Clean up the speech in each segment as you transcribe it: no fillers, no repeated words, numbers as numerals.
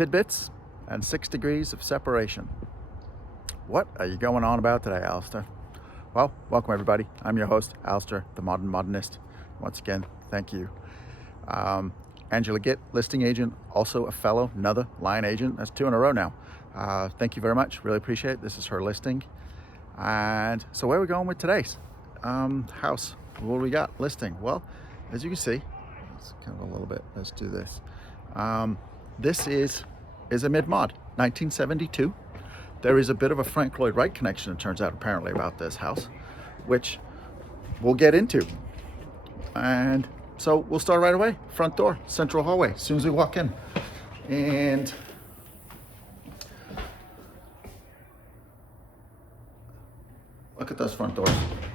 tidbits and 6 degrees of separation. What are you going on about today, Alister? Well, welcome everybody. I'm your host, Alister, the Modern Modernist. Once again, thank you. Angela Gitt, listing agent, also a fellow, another Lyon agent. That's 2 in a row now. Thank you very much. Really appreciate it. This is her listing. And so where are we going with today's house? What do we got? Listing. Well, as you can see, it's kind of a little bit. Let's do this. This is a mid-mod, 1972. There is a bit of a Frank Lloyd Wright connection, it turns out, apparently, about this house, which we'll get into. And so we'll start right away. Front door, central hallway, as soon as we walk in. And look at those front doors.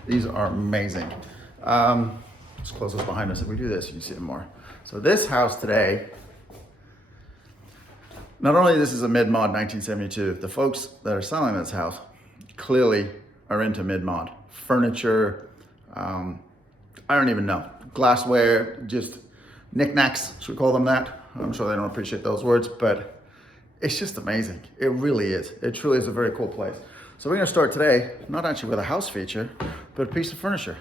These are amazing. Let's close this behind us. If we do this, you can see them more. So this house today, not only this is a mid-mod 1972, the folks that are selling this house clearly are into mid-mod. Furniture, I don't even know. Glassware, just knickknacks, should we call them that? I'm sure they don't appreciate those words, but it's just amazing. It really is. It truly is a very cool place. So we're gonna start today, not actually with a house feature, but a piece of furniture,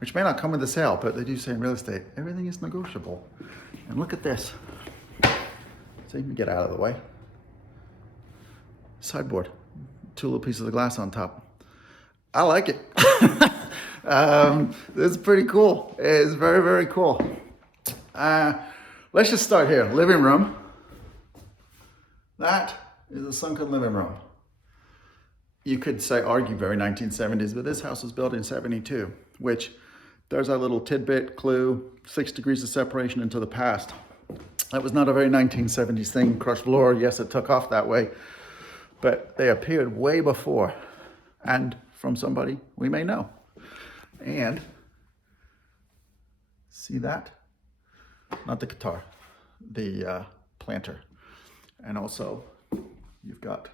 which may not come with the sale, but they do say in real estate, everything is negotiable. And look at this. So you can get out of the way. Sideboard, 2 little pieces of glass on top. I like it. This is pretty cool. It's very, very cool. Let's just start here. Living room. That is a sunken living room. You could say, argue very 1970s, but this house was built in 72, which there's our little tidbit clue, 6 degrees of separation into the past. That was not a very 1970s thing. Crushed floor, yes, it took off that way, but they appeared way before, and from somebody we may know. And see that? Not the guitar, the planter. And also, you've got,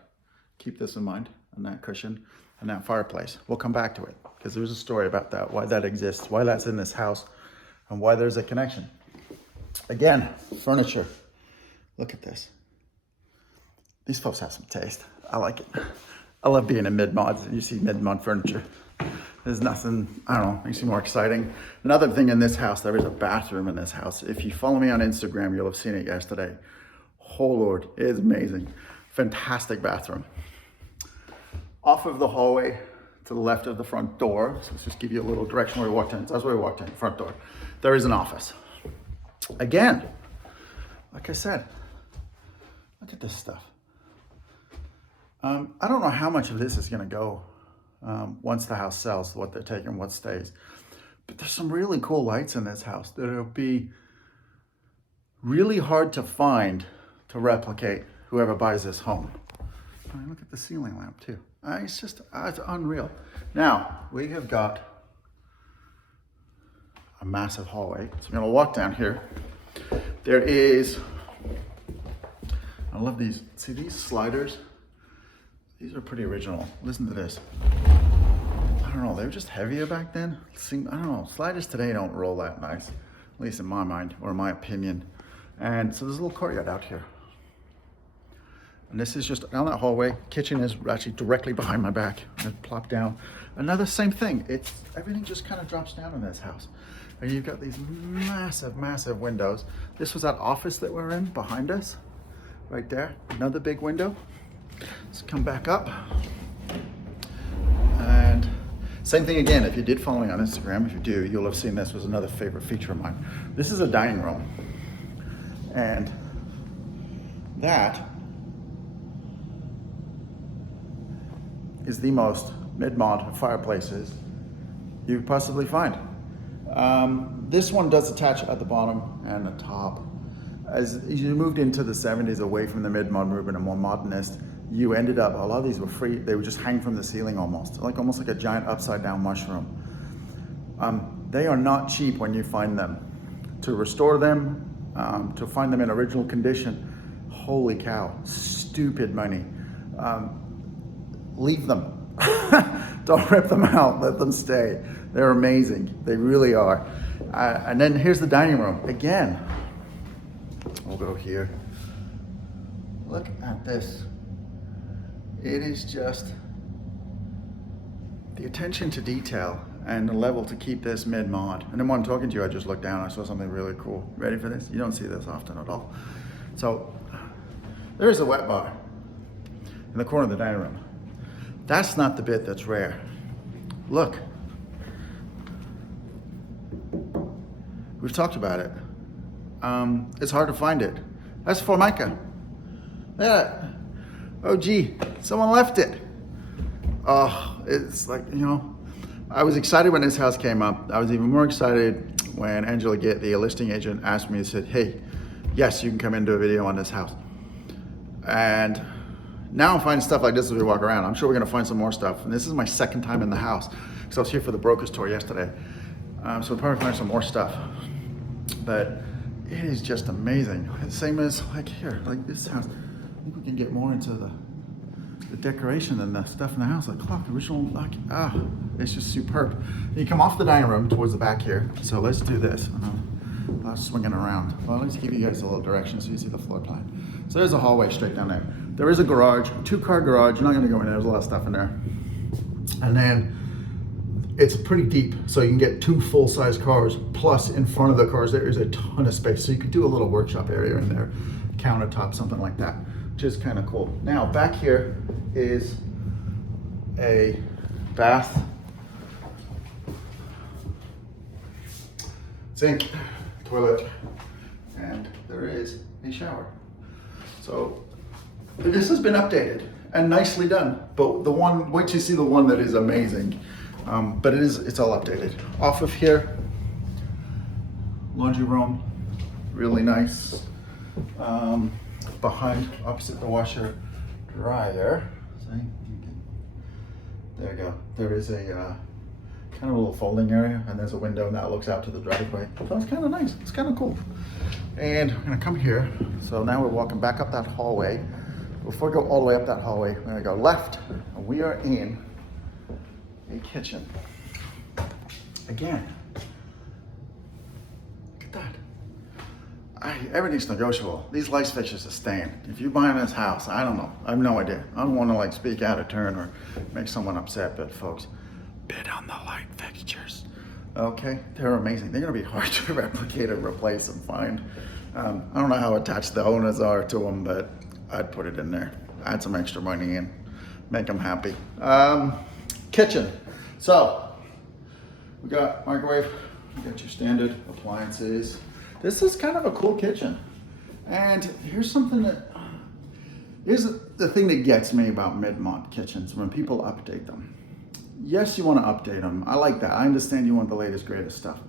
keep this in mind, and that cushion and that fireplace. We'll come back to it because there's a story about that, why that exists, why that's in this house, and why there's a connection. Again, furniture. Look at this. These folks have some taste. I like it. I love being in mid-mods and you see mid-mod furniture. There's nothing, I don't know, makes you more exciting. Another thing in this house, there is a bathroom in this house. If you follow me on Instagram, you'll have seen it yesterday. Oh Lord, it is amazing. Fantastic bathroom. Off of the hallway to the left of the front door, so let's just give you a little direction where we walked in. So that's where we walked in, front door. There is an office. Again, like I said, look at this stuff. I don't know how much of this is gonna go once the house sells, what they're taking, what stays. But there's some really cool lights in this house that'll be really hard to find to replicate whoever buys this home. Look at the ceiling lamp too. It's just, it's unreal. Now, we have got a massive hallway. So we're gonna walk down here. There is, I love these, see these sliders? These are pretty original. Listen to this. I don't know, they were just heavier back then. I don't know, sliders today don't roll that nice, at least in my mind, or in my opinion. And so there's a little courtyard out here. And this is just down that hallway. Kitchen is actually directly behind my back. And plop down. Another same thing. It's everything just kind of drops down in this house. And you've got these massive, massive windows. This was that office that we're in behind us, right there. Another big window. Let's come back up. And same thing again. If you did follow me on Instagram, if you do, you'll have seen this was another favorite feature of mine. This is a dining room. And that is the most mid-mod fireplaces you could possibly find. This one does attach at the bottom and the top. As you moved into the 70s away from the mid-mod movement and more modernist, you ended up, a lot of these were free, they would just hang from the ceiling almost like a giant upside down mushroom. They are not cheap when you find them. To restore them, to find them in original condition, holy cow, stupid money. Leave them. Don't rip them out, let them stay. They're amazing, they really are. And then here's the dining room. Again, we'll go here. Look at this. It is just the attention to detail and the level to keep this mid-mod. And then while I'm talking to you, I just looked down, I saw something really cool. Ready for this? You don't see this often at all. So there is a wet bar in the corner of the dining room. That's not the bit that's rare. Look. We've talked about it. It's hard to find it. That's Formica. Yeah. Oh gee, someone left it. Oh, it's like, you know, I was excited when this house came up. I was even more excited when Angela Gitt, the listing agent, asked me and said, hey, yes, you can come in and do a video on this house. And now I'm finding stuff like this as we walk around. I'm sure we're gonna find some more stuff. And this is my second time in the house because I was here for the broker's tour yesterday. So we'll probably find some more stuff. But it is just amazing. Same as like here, like this house. I think we can get more into the decoration and the stuff in the house, like clock, original, like, it's just superb. You come off the dining room towards the back here. So let's do this. I'll swing it around. Well, let's give you guys a little direction so you see the floor plan. So there's a hallway straight down there. There is a garage, 2-car garage. You're not gonna go in there, there's a lot of stuff in there. And then it's pretty deep, so you can get 2 full-size cars, plus in front of the cars there is a ton of space. So you could do a little workshop area in there, countertop, something like that, which is kind of cool. Now, back here is a bath, sink, toilet, and there is a shower. So this has been updated and nicely done, but the one, wait till you see the one that is amazing. But it's all updated. Off of here, laundry room, really nice. Behind, opposite the washer dryer, see? There you go. There is a kind of a little folding area, and there's a window, and that looks out to the driveway. So it's kind of nice. It's kind of cool. And I'm gonna come here. So now we're walking back up that hallway. Before we go all the way up that hallway, we're gonna go left, and we are in a kitchen. Again, look at that. Everything's negotiable. These light fixtures are staying. If you're buying this house, I don't know. I have no idea. I don't want to like speak out of turn or make someone upset, but folks, bid on the light fixtures. Okay, they're amazing. They're gonna be hard to replicate or replace and find. I don't know how attached the owners are to them, but I'd put it in there. Add some extra money in, make them happy. Kitchen. So we got microwave, we got your standard appliances. This is kind of a cool kitchen. And here's something here's the thing that gets me about mid-mod kitchens when people update them. Yes, you want to update them. I like that. I understand you want the latest, greatest stuff.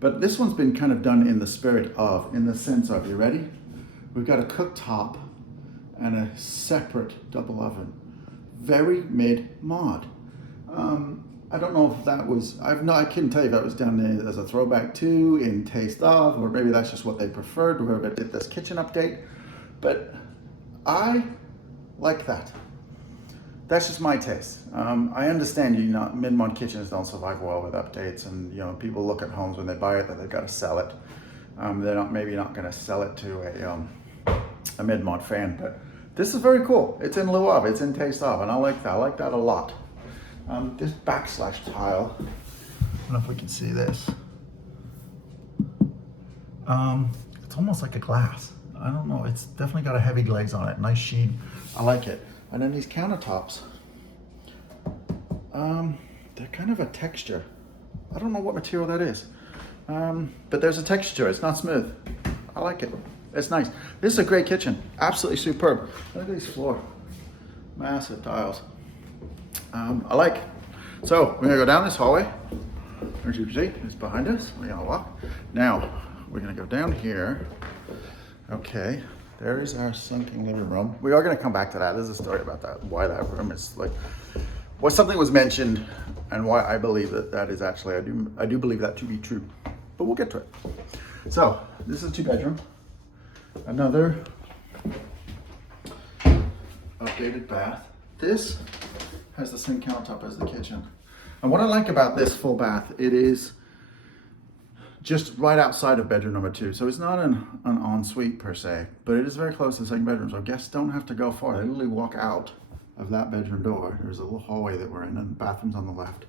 But this one's been kind of done in the spirit of, in the sense of, you ready? We've got a cooktop and a separate double oven. Very mid-mod. I don't know if that was, I couldn't tell you if that was done as a throwback to, in taste of, or maybe that's just what they preferred, whoever did this kitchen update. But I like that. That's just my taste. I understand mid-mod kitchens don't survive well with updates, and people look at homes when they buy it that they've got to sell it. They're maybe not going to sell it to a mid-mod fan, but this is very cool. It's in lieu of, it's in taste of, and I like that. I like that a lot. This backslash tile, I don't know if we can see this. It's almost like a glass. I don't know, it's definitely got a heavy glaze on it, nice sheen. I like it. And then these countertops, they're kind of a texture. I don't know what material that is, but there's a texture to it. It's not smooth. I like it. It's nice. This is a great kitchen. Absolutely superb. Look at these floor. Massive tiles. I like it. So we're gonna go down this hallway. As you can see, it's behind us. We're gonna walk. Now, we're gonna go down here. Okay, there is our sunken living room. We are gonna come back to that. There's a story about that, why that room is like, what something was mentioned and why I believe that is actually, I do believe that to be true, but we'll get to it. So this is a 2-bedroom. Another updated bath. This has the same countertop as the kitchen. And what I like about this full bath, it is just right outside of bedroom number 2. So it's not an ensuite per se, but it is very close to the second bedroom. So guests don't have to go far. They literally walk out of that bedroom door. There's a little hallway that we're in, and the bathroom's on the left.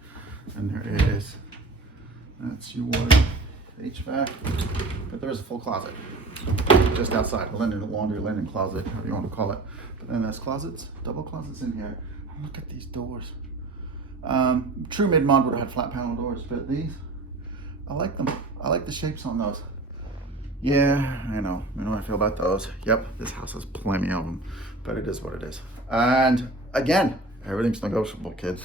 And there it is. That's your water, HVAC, but there's a full closet just outside, a laundry linen closet, however you want to call it. But then there's closets, double closets in here. And look at these doors. True mid-mod would have had flat panel doors, but these, I like them. I like the shapes on those. Yeah, I know. You know how I feel about those. Yep, this house has plenty of them, but it is what it is. And again, everything's negotiable, kids.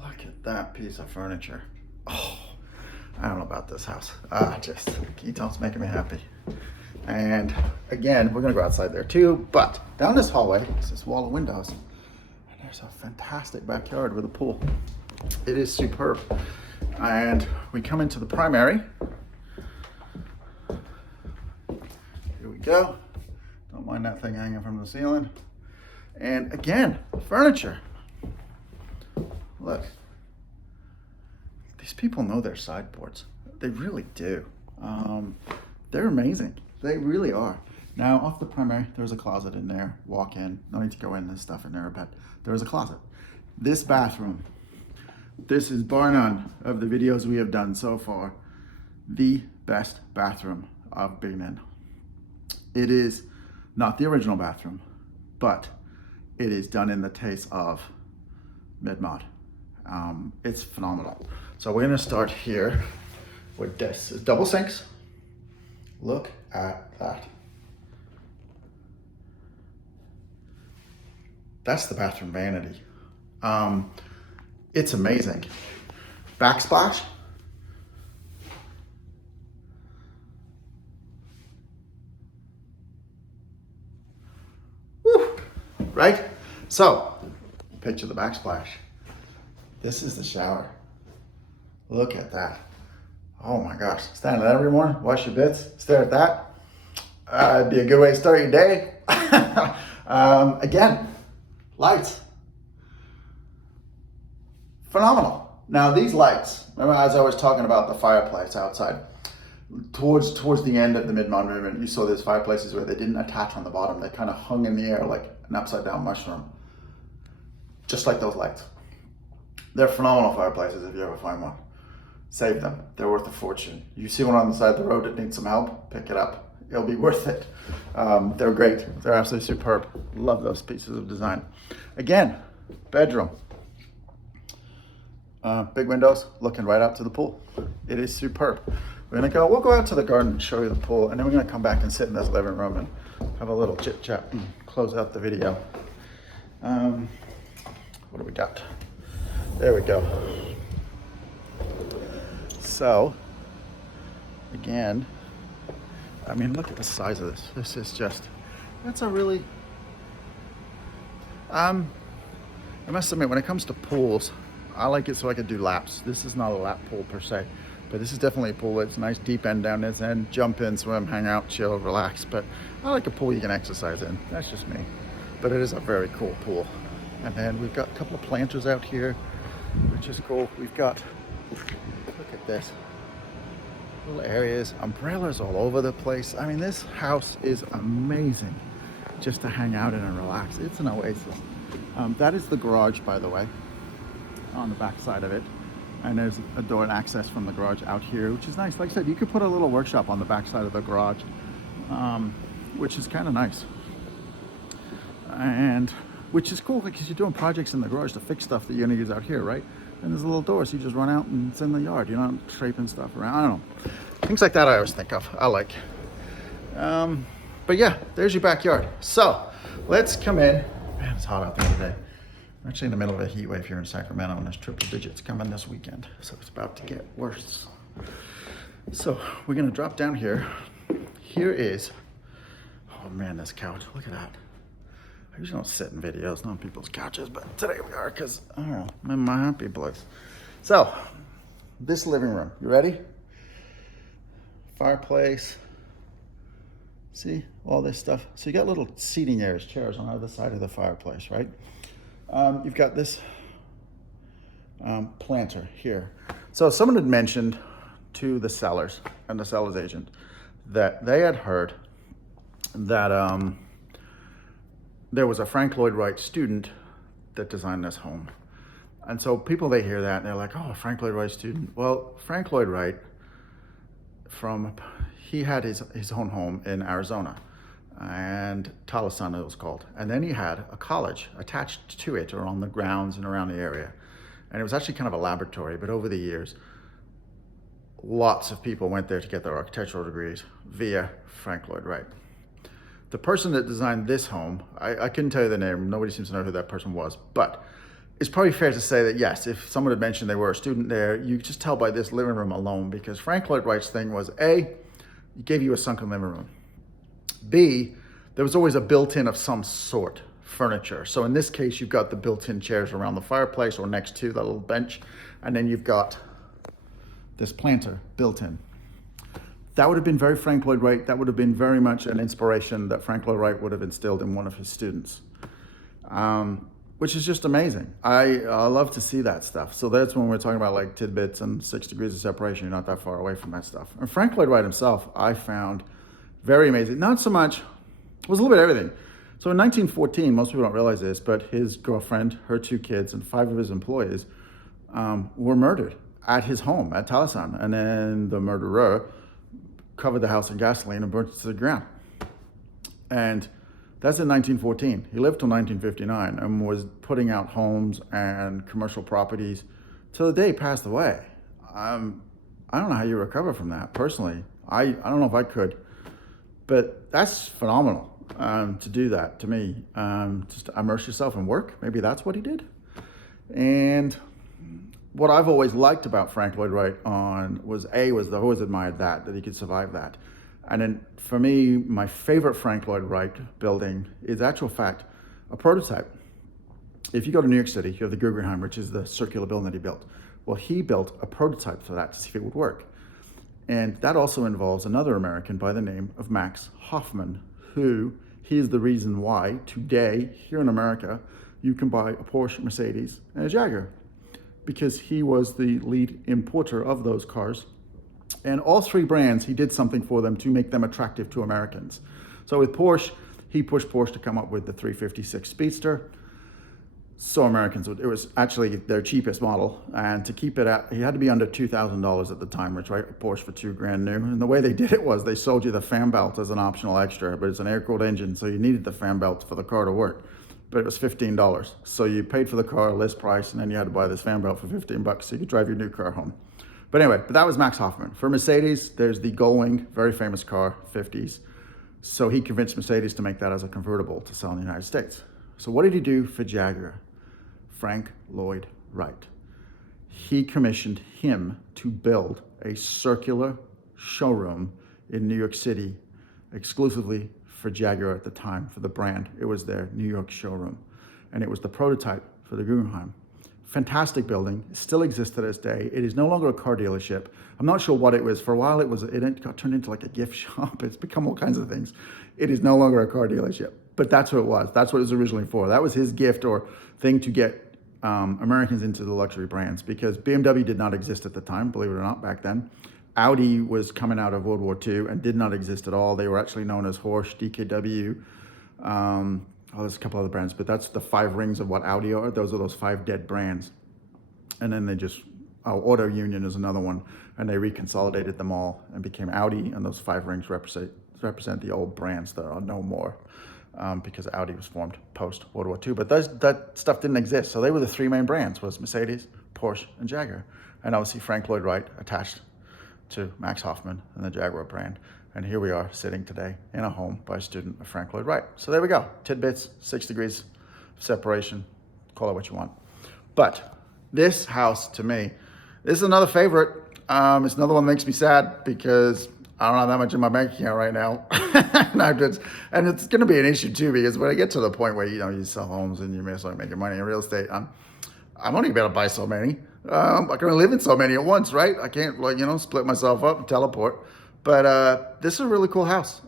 Look at that piece of furniture. Oh, I don't know about this house. Just Keaton's making me happy. And again, we're gonna go outside there too, but down this hallway is this wall of windows. And there's a fantastic backyard with a pool. It is superb. And we come into the primary. Here we go. Don't mind that thing hanging from the ceiling. And again, furniture. Look. These people know their sideboards. They really do. They're amazing. They really are. Now, off the primary, there's a closet in there. Walk in. No need to go in. There's stuff in there, but there is a closet. This bathroom, this is bar none of the videos we have done so far, the best bathroom I've been in. It is not the original bathroom, but it is done in the taste of mid-mod. It's phenomenal. So we're gonna start here with this. It's double sinks. Look at that. That's the bathroom vanity. It's amazing. Backsplash. Woo! Right? So, picture the backsplash. This is the shower. Look at that. Oh my gosh. Stand there every morning, wash your bits, stare at that. It'd be a good way to start your day. Again, lights. Phenomenal. Now these lights, remember as I was talking about the fireplace outside, towards the end of the mid-mod movement, you saw these fireplaces where they didn't attach on the bottom. They kind of hung in the air like an upside down mushroom. Just like those lights. They're phenomenal fireplaces if you ever find one. Save them. They're worth a fortune. You see one on the side of the road that needs some help, pick it up. It'll be worth it. They're great. They're absolutely superb. Love those pieces of design. Again, bedroom. Big windows looking right out to the pool. It is superb. We'll go out to the garden and show you the pool, and then we're gonna come back and sit in this living room and have a little chit chat and close out the video. What do we got? There we go. So, again, I mean, look at the size of this. This is just, that's a really, I must admit, when it comes to pools, I like it so I could do laps. This is not a lap pool per se, but this is definitely a pool. It's a nice deep end down this end, jump in, swim, hang out, chill, relax. But I like a pool you can exercise in. That's just me. But it is a very cool pool. And then we've got a couple of planters out here, which is cool. We've got, look at this, little areas, umbrellas all over the place. I mean, this house is amazing just to hang out in and relax. It's an oasis. That is the garage, by the way, on the back side of it. And there's a door and access from the garage out here, which is nice. Like I said, you could put a little workshop on the back side of the garage, which is kind of nice. And which is cool because you're doing projects in the garage to fix stuff that you're gonna use out here, right? And there's a little door, so you just run out and it's in the yard. You're not scraping stuff around. I don't know. Things like that I always think of. I like. But yeah, there's your backyard. So let's come in. Man, it's hot out there today. We're actually in the middle of a heat wave here in Sacramento, and there's triple digits coming this weekend. So it's about to get worse. So we're gonna drop down here. Here is, oh man, this couch. Look at that. I usually don't sit in videos, not on people's couches, but today we are because, I don't know, I'm in my happy place. So, this living room, you ready? Fireplace. See, all this stuff. So you got little seating areas, chairs on either side of the fireplace, right? You've got this planter here. So someone had mentioned to the sellers and the seller's agent that they had heard that there was a Frank Lloyd Wright student that designed this home. And so people, they hear that and they're like, oh, Frank Lloyd Wright student. Well, Frank Lloyd Wright, he had his own home in Arizona, and Lyon it was called. And then he had a college attached to it or on the grounds and around the area. And it was actually kind of a laboratory, but over the years, lots of people went there to get their architectural degrees via Frank Lloyd Wright. The person that designed this home, I couldn't tell you the name, nobody seems to know who that person was, but it's probably fair to say that yes, if someone had mentioned they were a student there, you could just tell by this living room alone, because Frank Lloyd Wright's thing was A, he gave you a sunken living room. B, there was always a built-in of some sort, furniture. So in this case, you've got the built-in chairs around the fireplace or next to that little bench, and then you've got this planter built in. That would have been very Frank Lloyd Wright. That would have been very much an inspiration that Frank Lloyd Wright would have instilled in one of his students, which is just amazing. I love to see that stuff. So that's when we're talking about like tidbits and 6 degrees of separation. You're not that far away from that stuff. And Frank Lloyd Wright himself, I found very amazing. Not so much, it was a little bit of everything. So in 1914, most people don't realize this, but his girlfriend, her 2 kids, and 5 of his employees were murdered at his home at Lyon. And then the murderer covered the house in gasoline and burnt it to the ground. And that's in 1914. He lived till 1959 and was putting out homes and commercial properties till the day he passed away. I don't know how you recover from that, personally. I don't know if I could, but that's phenomenal. To do that, to me, just immerse yourself in work. Maybe that's what he did. And what I've always liked about Frank Lloyd Wright was I always admired that he could survive that. And then for me, my favorite Frank Lloyd Wright building is actual fact, a prototype. If you go to New York City, you have the Guggenheim, which is the circular building that he built. Well, he built a prototype for that to see if it would work. And that also involves another American by the name of Max Hoffman, who he is the reason why today here in America you can buy a Porsche, Mercedes, and a Jaguar, because he was the lead importer of those cars. And all 3 brands, he did something for them to make them attractive to Americans. So with Porsche, he pushed Porsche to come up with the 356 Speedster. So Americans, it was actually their cheapest model, and to keep it at, he had to be under $2,000 at the time, which right, a Porsche for $2 grand new. And the way they did it was they sold you the fan belt as an optional extra, but it's an air-cooled engine, so you needed the fan belt for the car to work. But it was $15. So you paid for the car list price, and then you had to buy this fan belt for $15 so you could drive your new car home. But anyway, but that was Max Hoffman. For Mercedes, there's the Gullwing, very famous car, 50s. So he convinced Mercedes to make that as a convertible to sell in the United States. So what did he do for Jaguar? Frank Lloyd Wright. He commissioned him to build a circular showroom in New York City exclusively for Jaguar at the time, for the brand. It was their New York showroom. And it was the prototype for the Guggenheim. Fantastic building, still exists to this day. It is no longer a car dealership. I'm not sure what it was. For a while it got turned into like a gift shop. It's become all kinds of things. It is no longer a car dealership, but that's what it was. That's what it was originally for. That was his gift or thing to get Americans into the luxury brands, because BMW did not exist at the time, believe it or not, back then. Audi was coming out of World War II and did not exist at all. They were actually known as Horsch, DKW. There's a couple other brands, but that's the 5 rings of what Audi are. Those are those 5 dead brands. And then they just, Auto Union is another one, and they reconsolidated them all and became Audi, and those 5 rings represent the old brands that are no more. Because Audi was formed post World War II, but that stuff didn't exist. So they were the 3 main brands, was Mercedes, Porsche, and Jaguar. And obviously Frank Lloyd Wright attached to Max Hoffman and the Jaguar brand. And here we are sitting today in a home by a student of Frank Lloyd Wright. So there we go, tidbits, 6 degrees of separation, call it what you want. But this house, to me, this is another favorite. It's another one that makes me sad because I don't have that much in my bank account right now. And it's going to be an issue too, because when I get to the point where, you sell homes and you may start making money in real estate, I'm only able to buy so many. I can only live in so many at once, right? I can't split myself up and teleport. But this is a really cool house.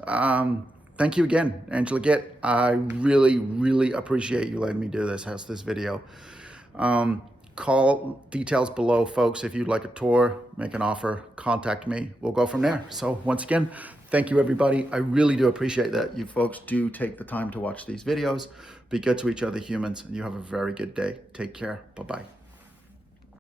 Thank you again, Angela Gitt. I really, really appreciate you letting me do this video. Call details below, folks. If you'd like a tour, make an offer, contact me. We'll go from there. So once again, thank you, everybody. I really do appreciate that you folks do take the time to watch these videos. Be good to each other, humans, and you have a very good day. Take care. Bye-bye.